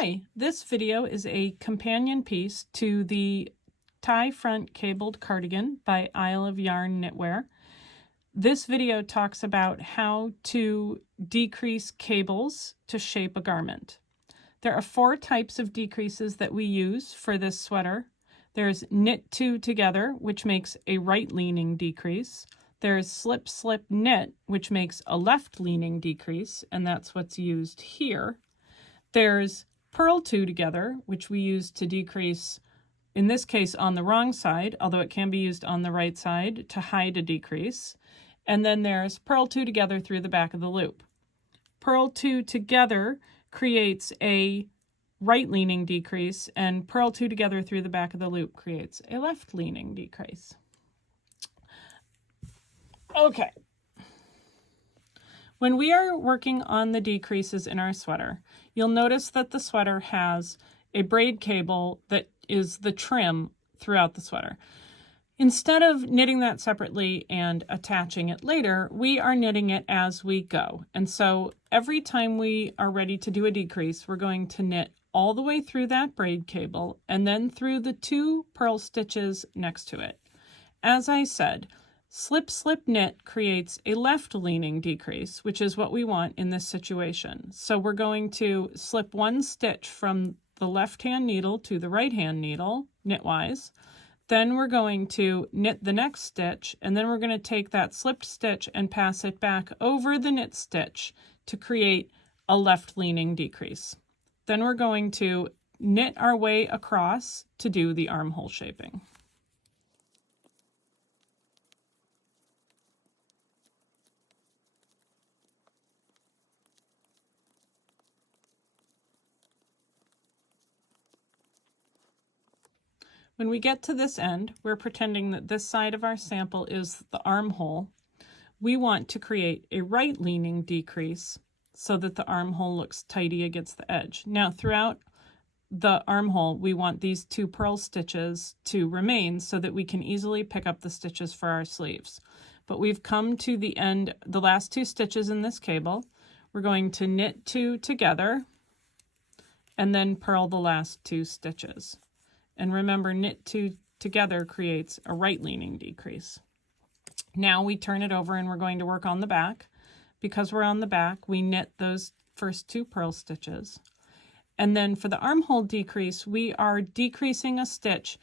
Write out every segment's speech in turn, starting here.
Hi, this video is a companion piece to the tie front cabled cardigan by Isle of Yarn Knitwear. This video talks about how to decrease cables to shape a garment. There are 4 types of decreases that we use for this sweater. There's knit 2 together, which makes a right-leaning decrease. There's slip slip knit, which makes a left-leaning decrease, and that's what's used here. There's purl 2 together, which we use to decrease, in this case on the wrong side, although it can be used on the right side to hide a decrease. And then there's purl 2 together through the back of the loop. Purl 2 together creates a right-leaning decrease, and purl 2 together through the back of the loop creates a left-leaning decrease. Okay. When we are working on the decreases in our sweater, you'll notice that the sweater has a braid cable that is the trim throughout the sweater. Instead of knitting that separately and attaching it later, we are knitting it as we go. And so every time we are ready to do a decrease, we're going to knit all the way through that braid cable and then through the 2 purl stitches next to it. As I said, slip slip knit creates a left leaning decrease, which is what we want in this situation. So we're going to slip 1 stitch from the left hand needle to the right hand needle knitwise. Then we're going to knit the next stitch, and then we're going to take that slipped stitch and pass it back over the knit stitch to create a left leaning decrease. Then we're going to knit our way across to do the armhole shaping. When we get to this end, we're pretending that this side of our sample is the armhole. We want to create a right-leaning decrease so that the armhole looks tidy against the edge. Now, throughout the armhole, we want these 2 purl stitches to remain so that we can easily pick up the stitches for our sleeves. But we've come to the end, the last 2 stitches in this cable. We're going to knit 2 together and then purl the last 2 stitches. And remember, knit 2 together creates a right-leaning decrease. Now we turn it over and we're going to work on the back. Because we're on the back, we knit those first 2 purl stitches. And then for the armhole decrease, we are decreasing a stitch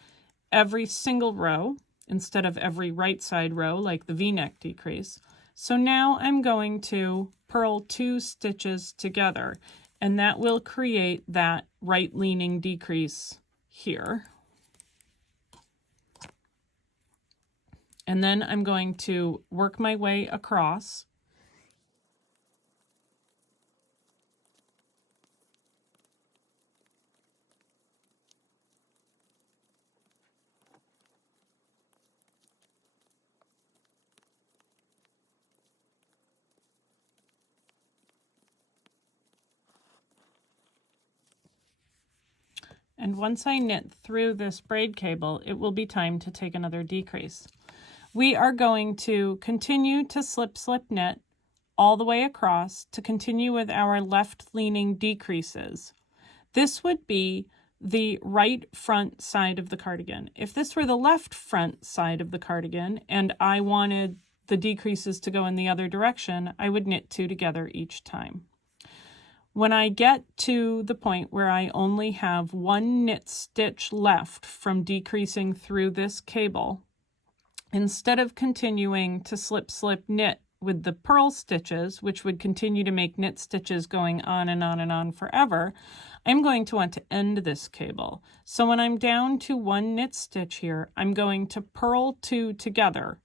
every single row instead of every right side row like the V-neck decrease. So now I'm going to purl 2 stitches together, and that will create that right-leaning decrease here. And then I'm going to work my way across. And once I knit through this braid cable, it will be time to take another decrease. We are going to continue to slip slip knit all the way across to continue with our left leaning decreases. This would be the right front side of the cardigan. If this were the left front side of the cardigan and I wanted the decreases to go in the other direction, I would knit 2 together each time. When I get to the point where I only have 1 knit stitch left from decreasing through this cable, instead of continuing to slip slip knit with the purl stitches, which would continue to make knit stitches going on and on and on forever, I'm going to want to end this cable. So when I'm down to 1 knit stitch here, I'm going to purl 2 together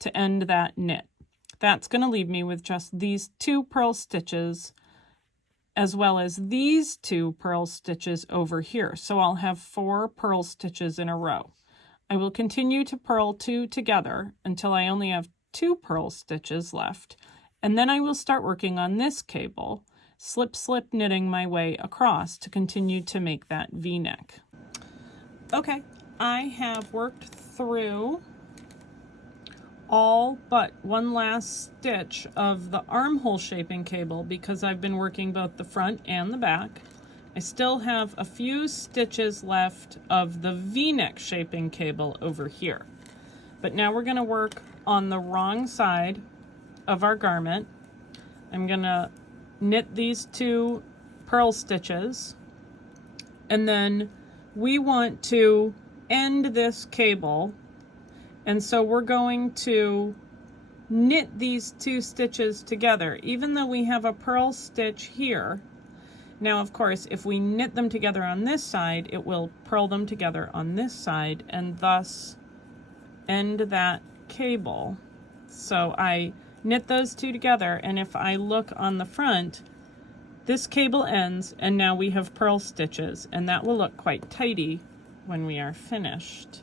to end that knit. That's going to leave me with just these 2 purl stitches as well as these 2 purl stitches over here. So I'll have 4 purl stitches in a row. I will continue to purl 2 together until I only have 2 purl stitches left, and then I will start working on this cable, slip slip knitting my way across to continue to make that V-neck. Okay, I have worked through all but one last stitch of the armhole shaping cable because I've been working both the front and the back. I still have a few stitches left of the V-neck shaping cable over here. But now we're going to work on the wrong side of our garment. I'm going to knit these 2 purl stitches, and then we want to end this cable, and so we're going to knit these 2 stitches together even though we have a purl stitch here. Now of course if we knit them together on this side, it will purl them together on this side and thus end that cable. So I knit those 2 together, and if I look on the front, this cable ends and now we have purl stitches, and that will look quite tidy when we are finished.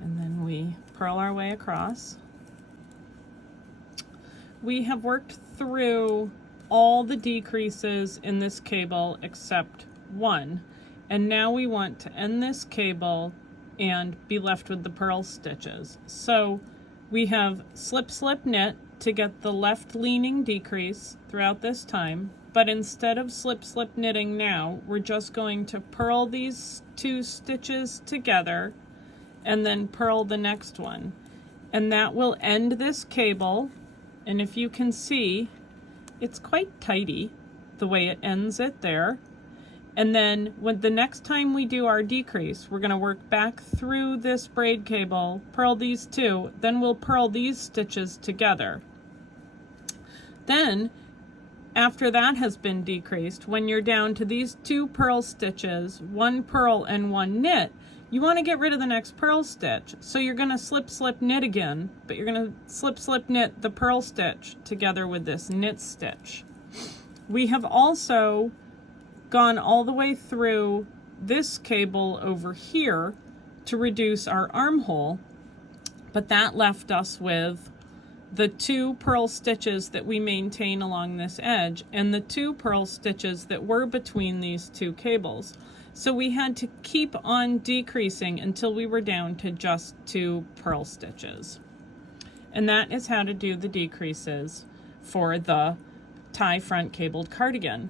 And then we purl our way across. We have worked through all the decreases in this cable except one, and now we want to end this cable and be left with the purl stitches. So we have slip slip knit to get the left leaning decrease throughout this time, but instead of slip slip knitting now, we're just going to purl these 2 stitches together and then purl the next one, and that will end this cable. And if you can see, it's quite tidy the way it ends it there. And then when the next time we do our decrease, we're going to work back through this braid cable, purl these 2, then we'll purl these stitches together. Then after that has been decreased, when you're down to these 2 purl stitches, 1 purl and 1 knit, you want to get rid of the next purl stitch. So you're going to slip slip knit again, but you're going to slip slip knit the purl stitch together with this knit stitch. We have also gone all the way through this cable over here to reduce our armhole, but that left us with the 2 purl stitches that we maintain along this edge and the 2 purl stitches that were between these 2 cables. So we had to keep on decreasing until we were down to just 2 purl stitches. And that is how to do the decreases for the tie front cabled cardigan.